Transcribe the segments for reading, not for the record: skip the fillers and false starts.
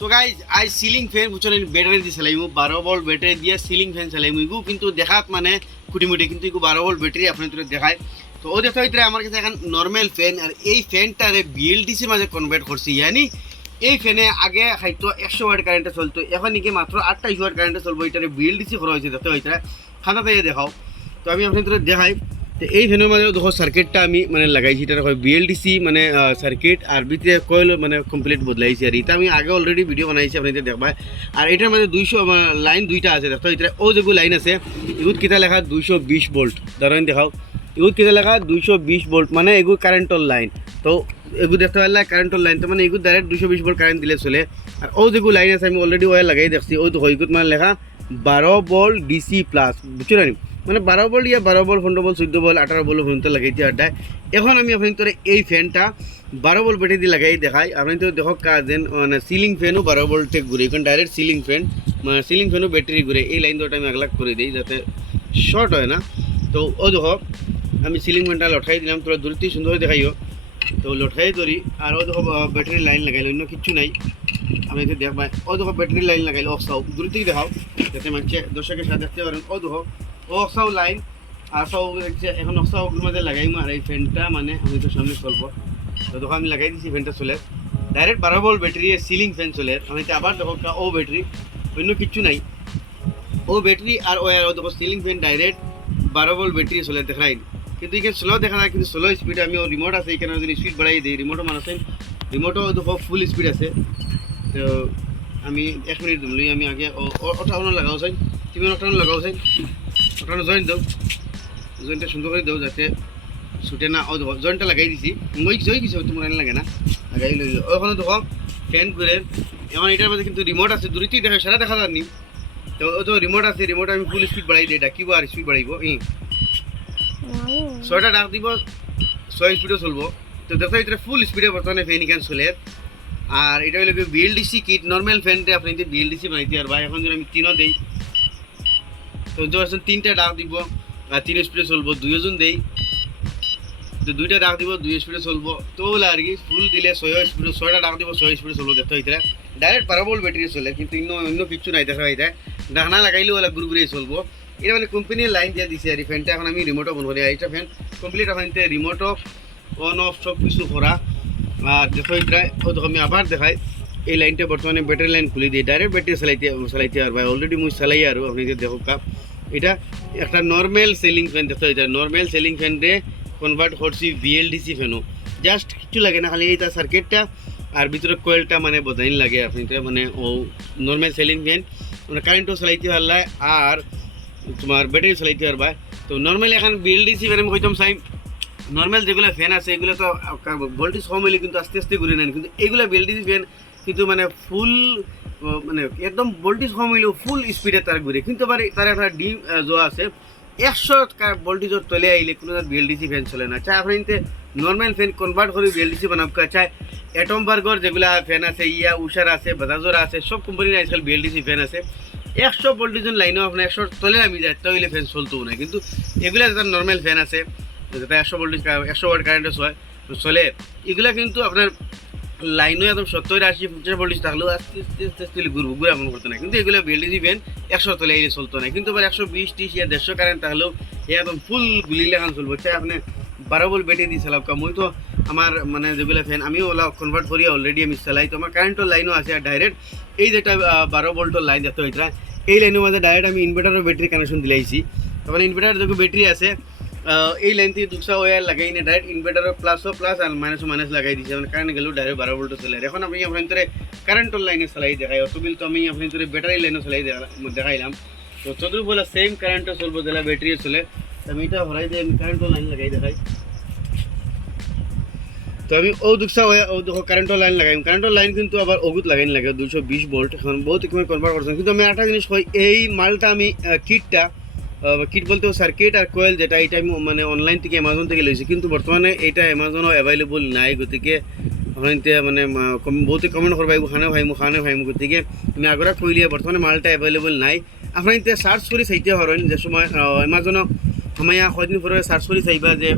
তো গাইজ আজ ceiling fan বুঝছেন ব্যাটারি দিয়ে চালাইমু 12 ভোল্ট ব্যাটারি দিয়ে সিলিং ফ্যান চালাইমু এগু কিন্তু দেখাত মানে কুটিমুটি কিন্তু এগু 12 ভোল্ট ব্যাটারি আপনাদের দেখায়। তো ও দেখতে হইতে আমার কাছে এখন নর্মাল ফ্যান আর এই ফ্যানটারে বিএলডিসি মাঝে কনভার্ট করছি। ইয়ানি এই ফ্যানে আগে হয়তো 100 ওয়াট কারেন্টে চলতো, এখন নাকি মাত্র 28 ওয়াট কারেন্টে চলবো। এটারে বিএলডিসি করা হয়েছে দেখতে হইতে খাতা থেকে দেখাও। তো আমি আপনাদের দেখাই। তো এই ফ্যানের মাঝে দেখো সার্কিটটা আমি মানে লাগাইছি, এটা হয় বিএলডিসি মানে সার্কিট আর ভিতরে কয়েল মানে কমপ্লিট বদলাইছি। আর এটা আমি আগে অলরেডি ভিডিও বানাইছি, আপনাদের দেখবা। আর এটার মধ্যে 200 লাইন দুইটা আছে দেখো। এটা ও যেগুলো লাইন আছে এগুলো কিতা লেখা 220 ভোল্ট, ধরেন দেখাও এগুলো কিতা লেখা 220 ভোল্ট মানে এগুলো কারেন্টর লাইন। তো এগুলো দেখতে পারলে কারেন্টর লাইন, তো মানে এগুলো ডাইরেক্ট 220 ভোল্ট কারেন্ট দিলে চলে। আর ও যেগুলো লাইন আছে আমি অলরেডি ওয়ার লাগাই দেখছি, ওই তো হইগুত মানে লেখা 12 ভোল্ট ডিসি প্লাস, বুঝছো না? মানে 12 ভোল্ট ইয়া 12 ভোল্ট 15 ভোল্ট 14 ভোল্ট 18 ভোল্ট পর্যন্ত লাগাইতে আড্ডায়। এখন আমি আপনাদের এই ফ্যানটা 12 ভোল্ট ব্যাটারি দিয়ে লাগাই দেখাই। আপনাদের দেখো কাজেন মানে সিলিং ফ্যানও 12 ভোল্টে ঘুরে, এখন ডাইরেক্ট সিলিং ফ্যান মানে সিলিং ফ্যানও ব্যাটারি ঘুরে। এই লাইন দুটো আমি আগলাগ করে দিই যাতে শর্ট হয় না। তো ও দেখো আমি সিলিং ফ্যানটা লটকাই দিলাম, তোরা দূরতে সুন্দর দেখাইও। তো লটকাই ধরি আর ও দেখো ব্যাটারি লাইন লাগাইলো, অন্য কিচ্ছু নাই। আমি এতে দেখবা ও দেখো ব্যাটারি লাইন লাগাইলো, অক্সাও দূরতেই দেখাও যাতে মানুষ দর্শকের সাথে দেখতে পারেন। ও দেখো ও অক্সাও লাইন আর সব এখন অক্সা ওগুলোর মধ্যে লাগাইম। আর এই ফ্যানটা মানে আমি তো সামনে চলবো। তো দেখো আমি লাগাই দিচ্ছি ফ্যানটা চলে direct 12 volt battery ceiling fan চলে। আমি আবার দেখো ও ব্যাটারি, অন্য কিচ্ছু নাই। ও ব্যাটারি আর ও দেখো ceiling fan direct 12 volt battery চলে দেখাই। কিন্তু এখানে স্লো দেখা যায়, কিন্তু স্লো স্পিড আমি ও রিমোট আছে এখানে যদি স্পিড বাড়াই দিই রিমোটও মানুষ রিমোটও দেখো ফুল স্পিড আছে। তো আমি 1 মিনিট ধরলি আমি আগে ওঠানো লাগাও চাই, তুমি ওঠানো লাগাও চাই, ওঠানো জয়েন্ট দাও, জয়েন্টটা সুন্দর করে দাও যাতে ছুটে না। ও দেখো জয়েন্টটা লাগাই দিছি, মই জয় কিছু তোমার এনে লাগে না, লাগাই লইল। ওখানে দেখো ফ্যান ঘুরে। এখন এটার মধ্যে কিন্তু রিমোট আছে, দূরতেই দেখা সারা দেখা যায়নি। তো ও তো রিমোট আছে, রিমোট আমি ফুল স্পিড বাড়াই দিই, ডাকিব আর স্পিড বাড়াইব। 6টা ডাক দিব 6 স্পিডও চলবো। তো দেখো এটা ফুল স্পিডে বর্তমানে ফ্যান এখানে চলে। আর এটা হলো বিএলডিসি কিট, নর্মাল ফ্যানটা আপনি যদি বিএলডিসি বানাইতে আর ভাই এখন যদি আমি 3ও দিই তো যখন 3টা ডাক দিব আর 3 স্পিডে চলবো, 2 জন দেই তো 2টা ডাক দিব 2 স্পিডে চলবো। তো আর কি ফুল দিলে 6 স্পিডে 6টা ডাক দিব 6 স্পিডে চলবো। দেখতে হইতে ডাইরেক্ট 12 ভোল্ট ব্যাটারি চলে, কিন্তু অন্য কিছু নাই দেখা হইতে ডাকনা লাগাইলেও ওলা ঘুরে চলবো। এটা মানে কোম্পানির লাইন দিয়ে দিছে আর এই ফ্যানটা। এখন আমি রিমোটও বন্ধ করি, এইটা ফ্যান কমপ্লিট এখন রিমোটও অন অফ সব কিছু করা। আর দেখো এটা ও দেখো আমি আবার দেখাই এই লাইনটা বর্তমানে ব্যাটারি লাইন খুলে দিয়ে ডাইরেক্ট ব্যাটারি চালাইতে আর ভাই অলরেডি মুই চালাই আর আপনি দেখো কাপ এটা একটা নর্মাল সেলিং ফ্যান। দেখো এটা নর্মাল সেলিং ফ্যানরে কনভার্ট করছি বিএলডিসি ফ্যানও, জাস্ট কিছু লাগে না, খালি এইটা সার্কিটটা আর ভিতরে কোয়েলটা মানে বদাইন লাগে। আপনি মানে ও নর্মাল সেলিং ফ্যান মানে কারেন্টও চালাইতে পারলাই আর তোমার ব্যাটারি চালাইতে পারবা। তো নর্মালি এখন বিএলডিসি ফ্যান আমি কইতাম চাই নর্মাল যেগুলো ফ্যান আছে এগুলো তো ভোল্টেজ কম হলে কিন্তু আস্তে আস্তে ঘুরে নেন, কিন্তু এগুলো বিএলডিসি ফ্যান কিন্তু মানে ফুল মানে একদম ভোল্টেজ কম হইলেও ফুল স্পিডে তার ঘুরে। কিন্তু আবার তার একটা ডিম যা আছে 100 ভোল্টেজের তলে আইলে কোনো বিএলডিসি ফ্যান চলে না। চাই আপনি নর্মাল ফ্যান কনভার্ট করে বিএলডিসি বানাব, চাই অ্যাটম বার্গর যেগুলো ফ্যান আছে ইয়া উষার আছে বাজাজর আছে সব কোম্পানির আজকাল বিএলডিসি ফ্যান আছে। 100 ভোল্টেজের লাইনেও আপনার 100 তলে আমি যায় তাহলে ফ্যান চলতেও না। কিন্তু এগুলো যেটা নর্মাল ফ্যান আছে যেটা 100 ভোল্টেজ 100 ওয়াট কারেন্টে চলে এগুলা কিন্তু আপনার লাইনও একদম 70 80 50 ভোল্টেজ থাকলেও আস্তে আস্তে আস্তে আস্তে ঘুরে এমন করতো না। কিন্তু এগুলো বিএলডিসি ফ্যান 100 তলে এলে চলতো না। কিন্তু আবার 120 30 ইয়া 150 কারেন্ট থাকলেও একদম ফুল গুলি লেখান চলবো। চাই আপনি 12 ভোল্ট ব্যাটারি দিয়ে চালাও। মই তো আমার মানে যেগুলো ফ্যান আমি ওলা কনভার্ট করি অলরেডি আমি চালাই। তো আমার কারেন্টের লাইনও আছে আর ডাইরেক্ট এই যেটা 12 ভোল্টের লাইন দেখতে হইতরা এই লাইনের মধ্যে ডাইরেক্ট আমি ইনভার্টারের ব্যাটারি কানেকশন দিলাইছি। তারপরে ইনভার্টার দেখো ব্যাটারি আছে এই লাইন থেকে দুসা ওয়ার লাগাই না ডাইরেক্ট ইনভার্টারের প্লাসও প্লাস আর মাইনাস লাগাই দিয়েছে। মানে কারেন্ট গেলেও ডাইরেক্ট 12 ভোল্টে চলে। এখন আমি আপনার কারেন্টের লাইনে চালাই দেখাই, অতবিল তো আমি আপনার ব্যাটারি লাইনে চালাই দেখাইলাম। তো চতুর বলে সেম কারেন্টও চলবো যেটা ব্যাটারি চলে। আমি এটা ভরাই দিয়ে আমি কারেন্টের লাইন লাগাই দেখাই। তো আমি ও দুসা ও দেখো কারেন্টের লাইন লাগাই, কারেন্টের লাইন কিন্তু আবার ওগুত লাগাইন লাগে 220 ভোল্ট। এখন বহুত কনভার্ট করছেন। কিন্তু আমি একটা জিনিস কই এই মালটা আমি কিট বলতে সার্কিট আর কোয়েল যেটা এটা আমি মানে অনলাইন থেকে অ্যামাজন থেকে লইছি, কিন্তু বর্তমানে এটা অ্যামাজনও অ্যাভেলেবল নাই। গতিকে আপনার মানে বহুতে কমেন্ট করবা খানে ভাইমু গতিকে আমি আগরা কইলিয়া বর্তমানে মালটা অ্যাভেলেবল নাই। আপনার সার্চ করে চাইতে পারেন যে সময় অ্যামাজনও আমায়া কদিন পরে সার্চ করে চাইবা যে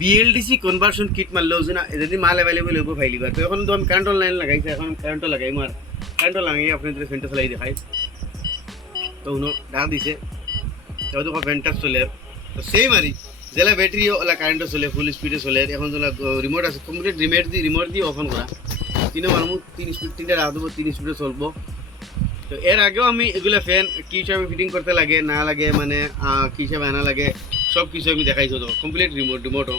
BLDC কনভার্সন কিট মারলেও যদি মাল অ্যাভেলেবল হইব ফাইলিবা। তো এখন তো আমি কারেন্ট লাইন লাগাইছি, এখন কারেন্টও লাগাই মার কারেন্টও লাগাই আপনাদের ফ্যানটা চালাই দেখাই। তো উনো ডাক দিছে তো দেখো ফ্যানটা চলে তো সেম আরই যেলা ব্যাটারি ওলা কারেন্টও চলে ফুল স্পিডে চলে। এখন যেলা রিমোট আছে কমপ্লিট রিমোট দিয়ে অফ করা তিনও মানুষ 3 স্পিড 3টা রাখ দেবো 3 স্পিডে চলবো। তো এর আগেও আমি এগুলো ফ্যান কী হিসাবে ফিটিং করতে লাগে না লাগে মানে কী হিসাবে আনা লাগে সব কিছু আমি দেখাইছো। তো কমপ্লিট রিমোটও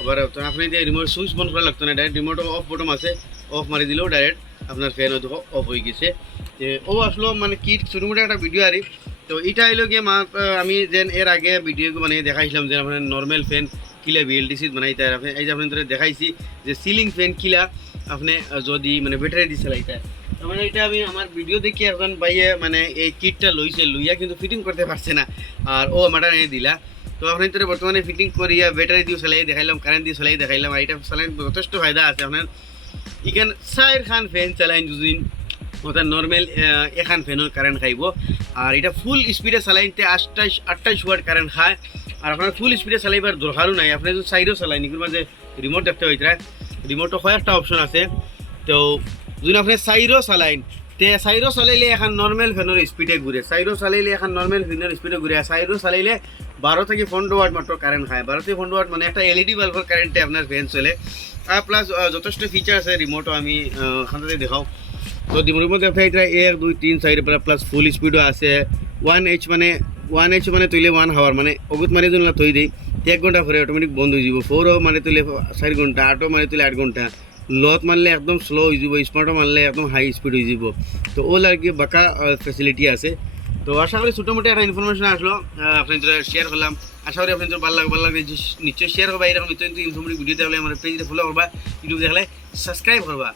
আবার আপনি যে রিমোট সুইচ বন্ধ করা লাগতো না, ডাইরেক্ট রিমোটও অফ বটম আছে, অফ মারি দিলেও ডাইরেক্ট আপনার ফ্যানও দেখো অফ হয়ে গেছে। ও আসলো মানে কিট ছোটোমোটো একটা ভিডিও আরি। তো এটা হইলো গিয়ে আমি যেন এর আগে ভিডিও মানে দেখাইছিলাম যে আপনার নর্মাল ফ্যান কিলা BLDC বানাইতে আপনি এই যে আপনাদের দেখাইছি যে সিলিং ফ্যান কিলা আপনি যদি মানে ব্যাটারি দিয়ে চালাইতে। মানে এটা আমি আমার ভিডিও দেখি এখন ভাইয়ে মানে এই কিটটা লইয়া কিন্তু ফিটিং করতে পারছে না, আর ও আমাটা এনে দিলা। তো আপনার বর্তমানে ফিটিং করিয়া ব্যাটারি দিয়ে চালাই দেখাইলাম, কারেন্ট দিয়ে চালাই দেখাইলাম। আর এটা চালাই যথেষ্ট ফায়দা আছে আপনার। ইখান 4 খান ফ্যান চালাইন যদি অর্থাৎ নর্মাল এখান ফ্যানের কারেন্ট খাইব। আর এটা ফুল স্পিডে চালাইতে 28 ওয়াট কারেন্ট খায়। আর আপনার ফুল স্পিডে চালাইবার দরকারও নাই, আপনি যদি সাইডও চালাই নিকুর মাঝে রিমোট দেখতে হইতে রিমোটও কয়েকটা অপশন আছে। তো যদি আপনি সাইডও চালাইন তে সাইডও চালাইলে এখন নর্মাল ফ্যানের স্পিডে ঘুরে, সাইডও চালাইলে এখন নর্মাল ফ্যানের স্পিডে ঘুরে। সাইডও চালাইলে 12 থেকে 15 ওয়াট মাত্র কারেন্ট খায়। 12 থেকে 15 ওয়াট মানে একটা LED বাল্বের কারেন্টে আপনার ফ্যান চলে। আর প্লাস যথেষ্ট ফিচার আছে রিমোটও আমি খান্তাতে দেখাও। তো রিমোট দেখা এটা 1 2 3 4 প্লাস ফুল স্পিডও আছে। 1H মানে তৈলে 1 হাওয়ার মানে অগুত মারি জন্য থই দিই 1 ঘন্টা পরে অটোমেটিক বন্ধ হয়ে যাব। 4ও মানে তৈলে 4 ঘন্টা, 8ও মানে তৈলে 8 ঘন্টা। লত মারলে একদম স্লো হয়ে যাব, স্মার্টও মারলে একদম হাই স্পিড হয়ে যাব। তো ওল আর কি বাঁকা ফ্যাসিলিটি আছে। তো আশা করি ছোটোমোটো একটা ইনফরমেশন আসলো আপনাদের শেয়ার করলাম। আশা করি আপনাদের ভালো লাগবে নিশ্চয়ই শেয়ার করবা। এরকম নিত্য ইনফরমেটিভ ভিডিও দেখলে আমার পেজটা ফলো করবা, ইউটিউব দেখলে সাবস্ক্রাইব করবা।